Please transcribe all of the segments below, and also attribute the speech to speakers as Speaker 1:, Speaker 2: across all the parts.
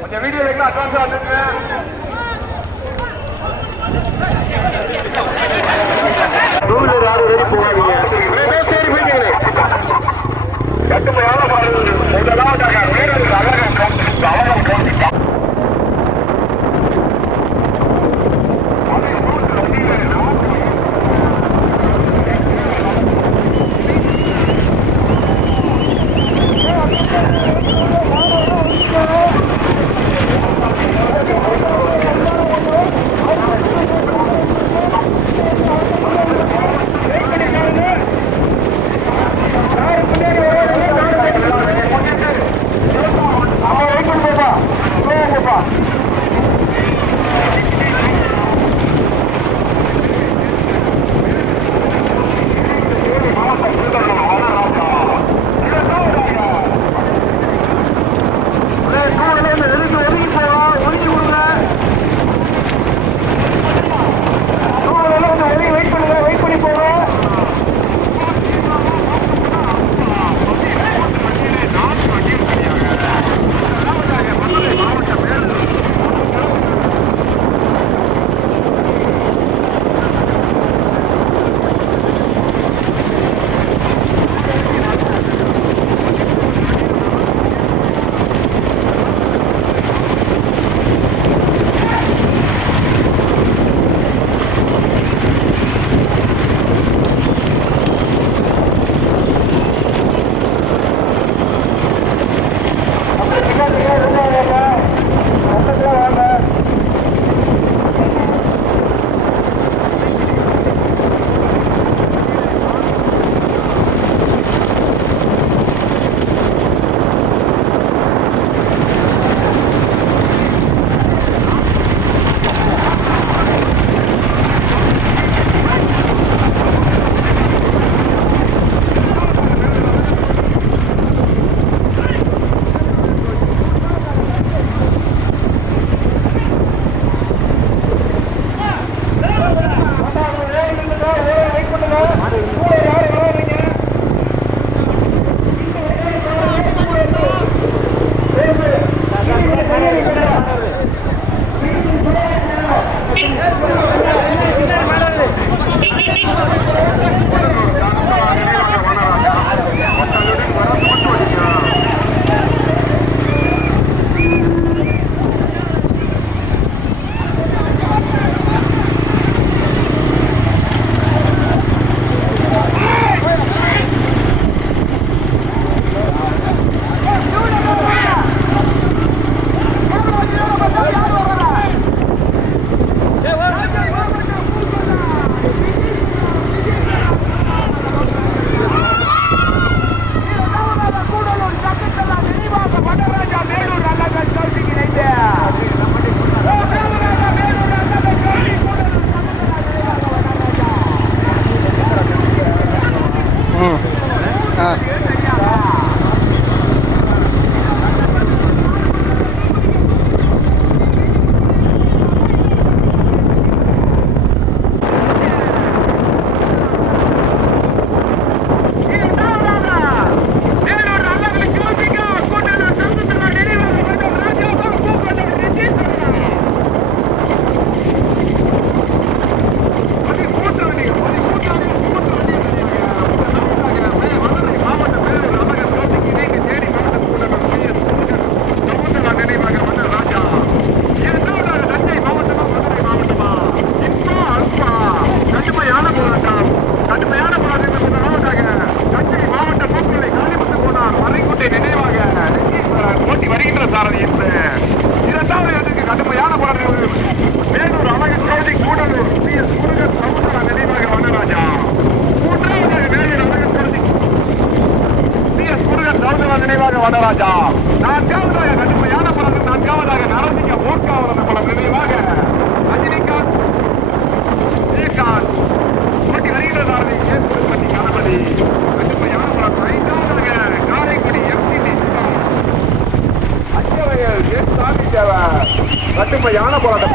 Speaker 1: கொஞ்சம் வீடியோ வைக்கலாம் அட்வான்ஸாக வந்துருக்கேன் டூ வீலர் யாரும் வெளியே போகாதீங்க சரி போயிட்டீங்களே கட்டுமையான பாடல்கள் கவனம் போட்டு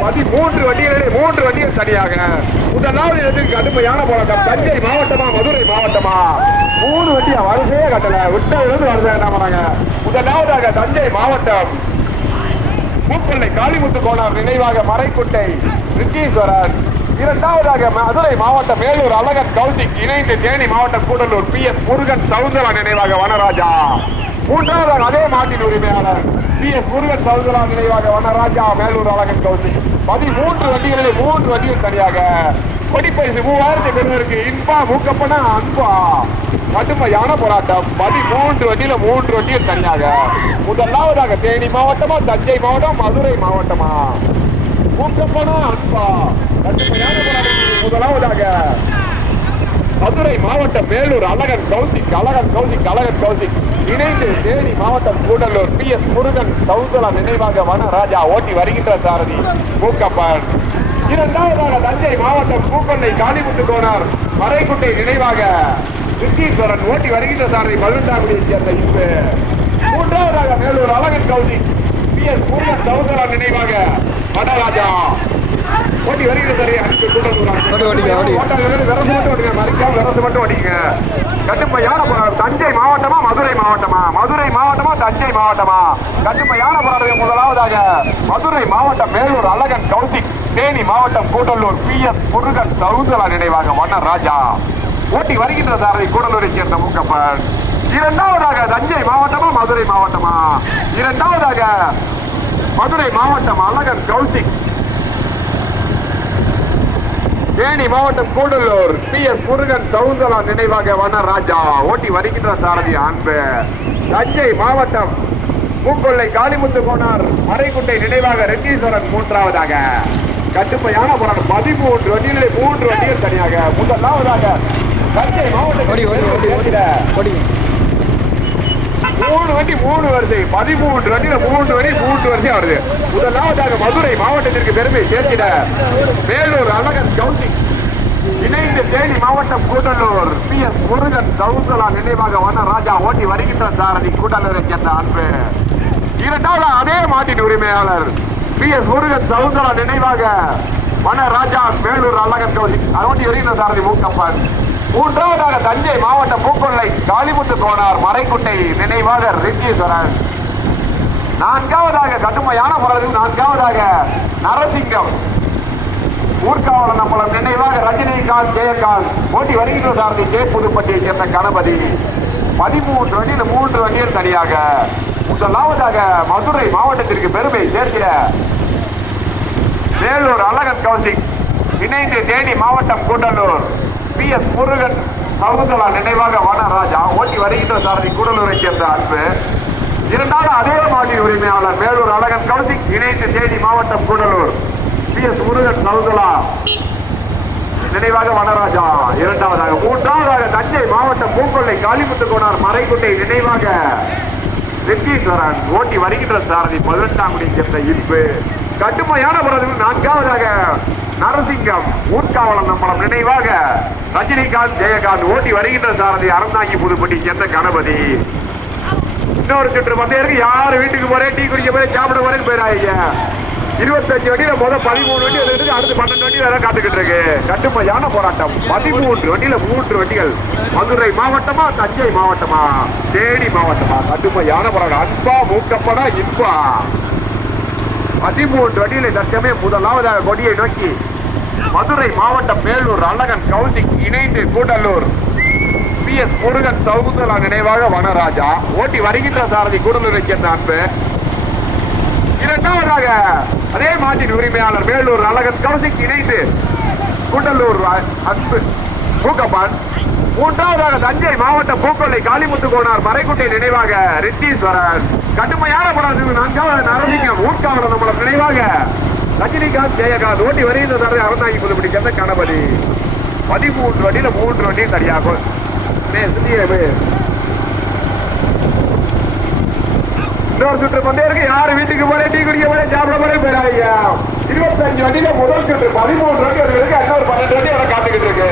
Speaker 1: அதி மூன்று வண்டிகளிலே மூன்று வண்டிகள் தனியாக முதலாவது இடத்திற்கு கடுமையான போராட்டம் தஞ்சை மாவட்டமா மதுரை மாவட்டமா மூணு வண்டியா வருஷே கட்டல விட்டவிலிருந்து வருஷம் என்ன பண்ணாங்க முதலாவதாக தஞ்சை மாவட்டம் பூப்பள்ளை காளிமுத்து கோணார் நினைவாக மறைக்குட்டை ரித்தீஸ்வரர் இரண்டாவதாக மதுரை மாவட்டம் மேலூர் அழகன் கௌசிக் இணைந்து தேனி மாவட்டம் கூடலூர் பி எஸ் முருகன் சவுந்தரா நினைவாக வனராஜா மூன்றாவதாக அதே மாட்டின் உரிமையாளர் பி எஸ் முருகன் சவுந்தரா நினைவாக வனராஜா மேலூர் அழகன் கௌசிக் பதிமூன்று வண்டிகளிலே மூன்று வண்டிகள் சரியாக கொடிப்பரிசு மூவாயிரத்தை பெறுவதற்கு இன்பா மூக்கப்பனா அன்பா கடுமையான போராட்டம் பதிமூன்று வண்டியில மூன்று வண்டிகள் தனியாக முதலாவதாக தேனி மாவட்டமா தஞ்சை மாவட்டம் மதுரை மாவட்டமா மூக்கப்பனா அன்பா கடுமையான போராட்டம் முதலாவதாக மதுரை மாவட்டம் மேலூர் அழகன் கௌசி அழகன் கௌசி அழகன் கௌசி இணைந்து தேனி மாவட்டம் கூடலூர் பி எஸ் முருகன் சவுசலா நினைவாக வனராஜா ஓட்டி வருகின்ற சாரதி மூக்கப்பன் இரண்டாவதாக தஞ்சை மாவட்டம் பூக்கொண்டை காளிமுத்து கோனார் மறைக்குட்டை நினைவாக விக்கீஸ்வரன் ஓட்டி வருகின்ற சாரதி மதுசாமியை சேர்ந்த இப்பு மூன்றாவதாக மேலூர் அழகன் கௌசி பி எஸ் முருகன் சவுசலா நினைவாக வனராஜா ஓட்டி வருகிறது ஓட்டி ஓட்டிங்க ஓட்டி விரசு மட்டும் ஓட்டிங்க மறைக்காம விரசு மட்டும் ஓட்டிங்க கட்டுப்பையான தஞ்சை மாவட்டமா மதுரை மாவட்டமா மதுரை மாவட்டமா தஞ்சை மாவட்டமா கட்டுப்பையான போராட்டம் முதலாவதாக மதுரை மாவட்டம் மேலூர் அழகன் கௌசிக் தேனி மாவட்டம் கூடலூர் பி எஸ் முருகன் சவுந்தலா நினைவாக மன்னர் ராஜா ஓட்டி வருகின்ற சாரதி கூடலூரை சேர்ந்த மூக்கப்பன் இரண்டாவதாக தஞ்சை மாவட்டமா மதுரை மாவட்டமா இரண்டாவதாக மதுரை மாவட்டம் அழகன் கௌசிக் தேனி மாவட்டம் கூடலூர் பி எஸ் முருகன் சவுந்தரா நினைவாக வனராஜா ஓட்டி வருகின்ற சாரதி அன்பு தஞ்சை மாவட்டம் பூக்கொள்ளை காளிமுத்து போனார் மறைக்குட்டை நினைவாக ரெட்டீஸ்வரன் மூன்றாவதாக கட்டுப்பையான புறன் பதிமூன்று வண்டிகளில் மூன்று வண்டிகள் தனியாக முதலாவதாக தஞ்சை மாவட்டம் மூணு வண்டி மூணு வருஷம் பதிமூன்று வண்டியில மூன்று வண்டி மூன்று வருஷம் வருது முதலாவதாக மதுரை மாவட்டத்திற்கு பெருமை சேர்த்திட வேலூர் அழகன் கவுண்டி இணைந்து தேனி மாவட்டம் கூட்டலூர் பி எஸ் முருகன் தவுசலா நினைவாக வன ராஜா ஓட்டி வருகின்ற சாரதி கூட்டலரை சேர்ந்த அன்பு இரண்டாவது அதே மாட்டின் உரிமையாளர் பி எஸ் முருகன் தவுசலா நினைவாக வன ராஜா வேலூர் அழகன் கவுண்டிங் ஓட்டி வருகின்ற சாரதி மூக்கப்பன் மூன்றாவதாக தஞ்சை மாவட்ட பூக்கொள்ளை காளிமுத்து கோனார் மறைக்குட்டை நினைவாக ரிஜீஸ்வரன் நான்காவதாக கடுமையான முறையில் நான்காவதாக நரசிங்கம் ஊர்காவலனம்பலம் நினைவாக ரஜினிகாந்த் ஜெயகாந்த் போட்டி வருகின்ற சார்ந்த ஜெய புதுப்பட்டியை சேர்ந்த கணபதி பதிமூன்று வண்டியில் மூன்று வண்டியில் தனியாக முதலாவதாக மதுரை மாவட்டத்திற்கு பெருமை சேர்க்கிற வேலூர் அழகன் கவுசிங் இணைந்து தேனி மாவட்டம் கூட்டலூர் பி எஸ் முருகன் சகுந்தலா நினைவாக வனராஜா ஓட்டி வருகின்ற சாரதி கூடலூரை சேர்ந்த அன்பு இருந்தாலும் அதே மாடி உரிமையாளர் மேலூர் அழகன் கவுசிங் இணைந்து தேதி மாவட்டம் கூடலூர் பி எஸ் முருகன் சகுந்தலா நினைவாக வனராஜா இரண்டாவதாக மூன்றாவதாக தஞ்சை மாவட்டம் பூக்கொள்ளை காளிமுத்து கோனார் மறைக்குட்டை நினைவாக வெங்கீஸ்வரன் ஓட்டி வருகின்ற சாரதி பதினெட்டாம் குடி சேர்ந்த இன்பு கடுமையான பிறகு நான்காவதாக நரசிங்கம் ஊர்காவலன் நம்மளம் நினைவாக ரஜினிகாந்த் ஜெயகாந்த் ஓட்டி வருகின்ற சாரதி அறந்தாங்கி புதுப்பட்டி சேர்ந்த கணபதி இன்னொரு சுற்று பந்தயருக்கு யார் வீட்டுக்கு போறேன் டீ குடிக்க போறேன் சாப்பிட போறேன்னு போயிடாங்க இருபத்தஞ்சு வண்டியில போத பதிமூணு வண்டி அடுத்து பன்னெண்டு வண்டி வேற காத்துக்கிட்டு இருக்கு கட்டுமையான போராட்டம் பதிமூன்று வண்டியில மூன்று வண்டிகள் மதுரை மாவட்டமா தஞ்சை மாவட்டமா தேனி மாவட்டமா கட்டுமையான போராட்டம் அன்பா மூக்கப்படா இன்பா பதிமூன்று வண்டியில தற்சமயம் முதலாவதாக கொடியை நோக்கி மதுரை மாவட்டம் மேலூர் அழகன் கவுண்டி இணைந்து கூடலூர் பி எஸ் முருகன் சவுந்தலா நினைவாக வனராஜா ஓட்டி வருகின்ற சாரதி கூடலூரை சேர்ந்த அன்பு இரண்டாவதாக அதே மாதிரி உரிமையாளர் மேலூர் அழகன் கவுசிக்கு இணைந்து கூடலூர் அன்பு மூக்கப்பான் மூன்றாவதாக தஞ்சை மாவட்ட பூக்கொள்ளை காளிமுத்து கோனார் மறைக்குட்டை நினைவாக ரித்தீஸ்வரன் கடுமையான படம் நான்காவது நரசிங்கம் ஊர்காவலன் நம்மளை நினைவாக ரஜினிகாந்த் ஜெயகாந்த் ஓட்டி வருகின்றதாரே அறந்தாங்கி புது பிடிக்கிறத கணபதி பதிமூன்று வண்டியில் மூன்று வண்டி தனியாகும் இன்னொரு சுற்று இருக்கு யாரு வீட்டுக்கு போறேன் டீ குடிக்க போறேன் சாப்பிட போறேன் போயிடாதீங்க இருபத்தஞ்சு வண்டியில முதல் சுற்று பதிமூன்று வண்டி இருக்கு இன்னொரு பன்னெண்டு வண்டி காத்துக்கிட்டு இருக்கு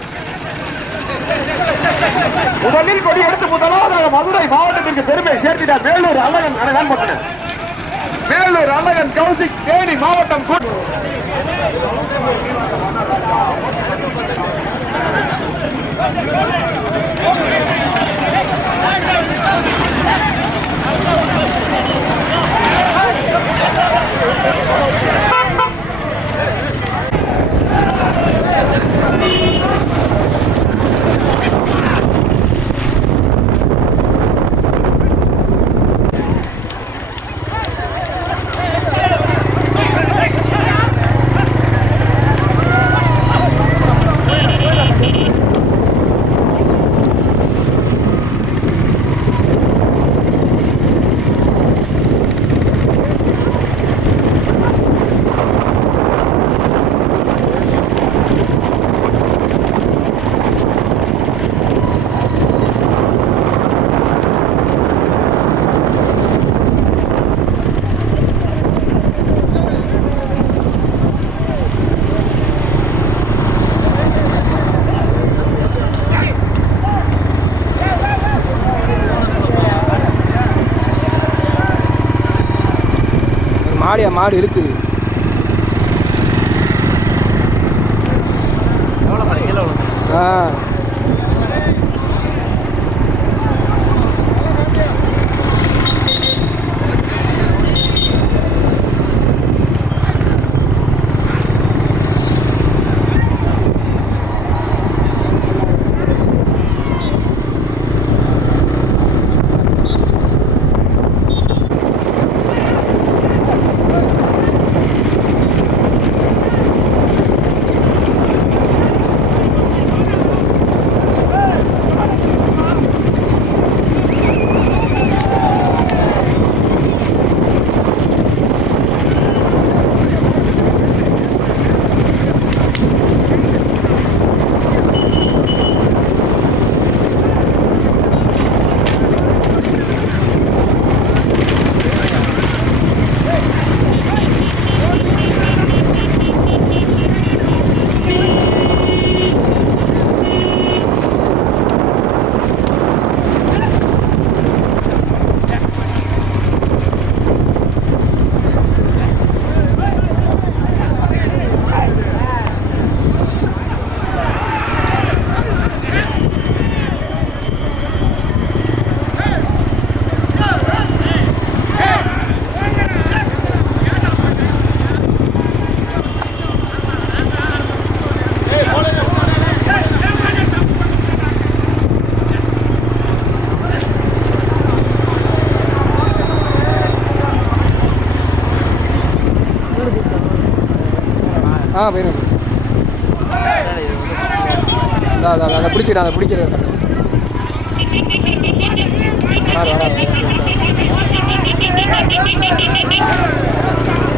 Speaker 1: முதலில் கொடி எடுத்து முதலாவது மதுரை மாவட்டத்திற்கு பெருமை சேர்த்திட்டார் வேலூர் அழகன் அழகான் பட்டனர் வேலூர் அழகன் கௌசிக் தேனி மாவட்டம் Thank மாடு இருக்குது ஆ வேணும் அதான் பிடிச்சிடா அதை பிடிக்கிறது வராது வராது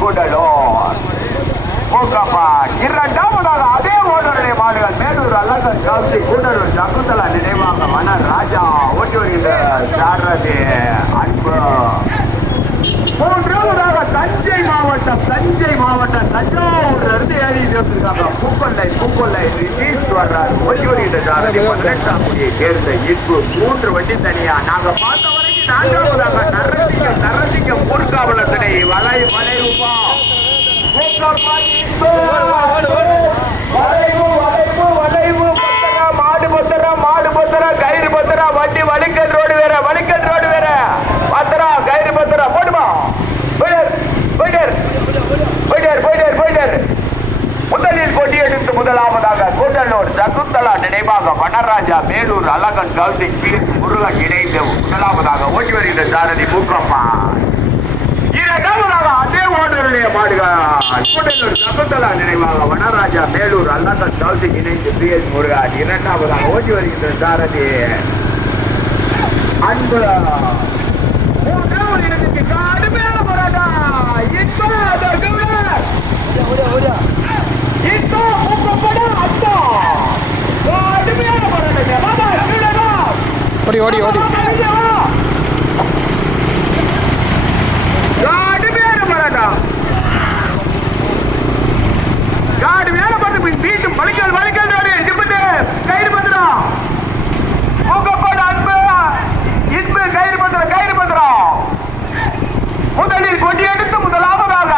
Speaker 1: கூடலூர் இரண்டாவதாக அதே ஓட்டருடைய மாடுகள் மேலூர் அல்லசன் காந்தி கூடலூர் சகுந்தலா நினைவாக மன ராஜா ஓட்டி வருகின்ற அன்பு மூன்றாவதாக தஞ்சை மாவட்டம் தஞ்சை மாவட்டம் தஞ்சாவூர்ல இருந்து ஏறி சேர்த்திருக்காங்க பூக்கொள்ளை பூக்கொள்ளை ரிலீஸ் வர்றாரு ஒளிவரிகின்ற சாரதி பதினெட்டாம் தேர்ந்த ஈர்ப்பு மூன்று வண்டி தனியா நாங்க பார்த்தோம் நான்காவதாக நரசிங்கம் நரசிங்கம் ஊர்காவலத்தினை வலை வளைவுமா வளைவு வளைவு வளைவு இணைந்து பி முருகா இரண்டாவதாக ஓட்டி வருகின்ற சாரதி அன்பு கடுமையான ஓடி ஓடி ஓடி வலிக்கல் வலிக்கல் நாடு டிப்பிட்டு கயிறு பத்திரா மூக்கப்பட்ட அன்பு இன்பு கயிறு பத்திர கயிறு பத்திரா முதலில் கொடி எடுத்து முதலாம வேலை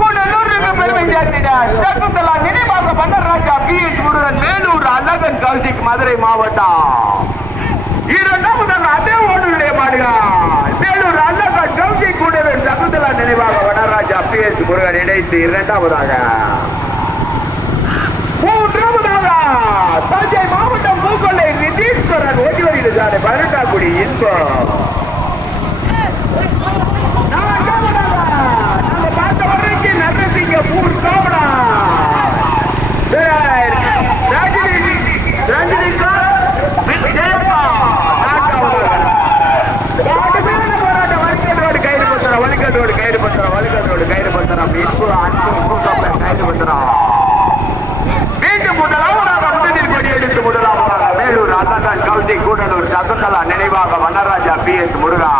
Speaker 1: குடலூருக்கு பெருமை சேர்த்தினார் சகுந்தலா நினைவாக பண்ணராஜா பி எச் மேலூர் அழகன் கௌசிக் மதுரை மாவட்டம் இரண்டாவது அதே ஓட்டுடைய மாடுகிறார் மேலூர் அழகன் கௌசிக் கூடவே சகுந்தலா நினைவாக வனராஜா பி எச் முருகன் இணைத்து இரண்டாவதாக பதினெட்டாம் குடி இன்பம் அப்துல் நினைவாக வனராஜா பி எஸ் முருகா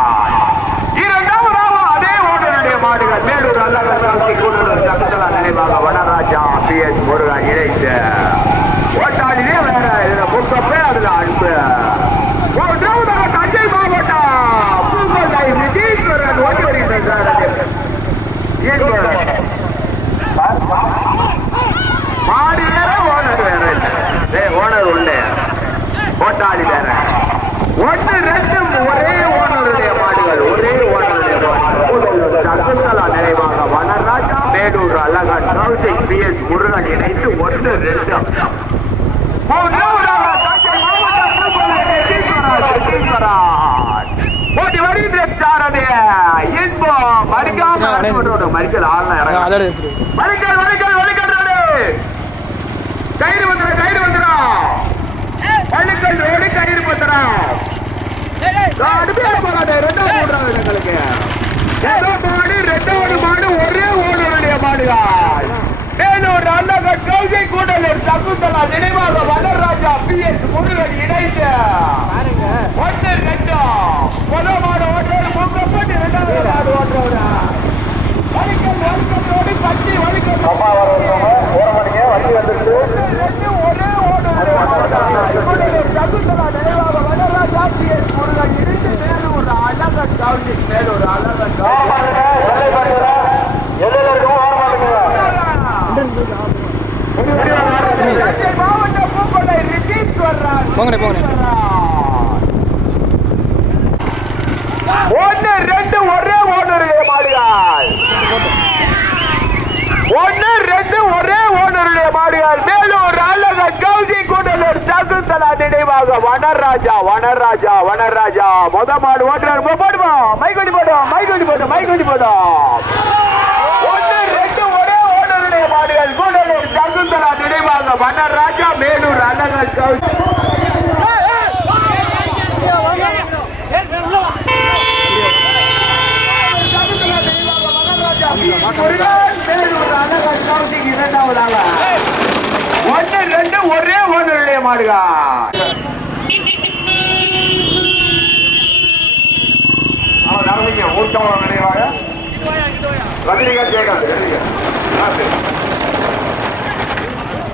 Speaker 1: முருகன் இணைத்து ஒன்று ரெண்டு இன்பம் மறிக்காம மறிக்கல் ஆள் மறிக்கல் மறிக்கல் மறிக்கல் கயிறு வந்துடா கயிறு வந்துடா பள்ளிக்கல் ரோடு கயிறு வந்துடா அடுமையாக போகாத ரெண்டாவது ஓடுறாங்க எங்களுக்கு மாடு ரெண்டாவது மாடு ஒரே ஓட வேண்டிய வேலூர் அண்ணக கொள்கை கூடலூர் சகுந்தலா நினைவாக வனராஜா பி எஸ் முருகன் இணைந்த ஒன்று ரெண்டு முதல் மாடு ஓட்டுறது மூக்கப்பட்டு இரண்டாவது மாடு ஓட்டுறவரா ராஜா மொத மாடு ஓட்டுறாரு போடுவோம் மைக் வண்டி போட்டோம் மைக் வண்டி போட்டோம் மைக் வண்டி போட்டோம் ஒன்று ரெண்டு ஒரே ஓடுடைய மாடுகள் கூடலூர் சகுந்தலா நினைவாங்க மன்னர் ராஜா மேலூர் அண்ணகர் கவுசி ஒன்று ரெண்டு ஒரே ஒன்றுடைய மாடுகள் ஊட்டம் நினைவாக ரஜினிகாந்த் ஜெயகாந்த் ரஜினிகாந்த்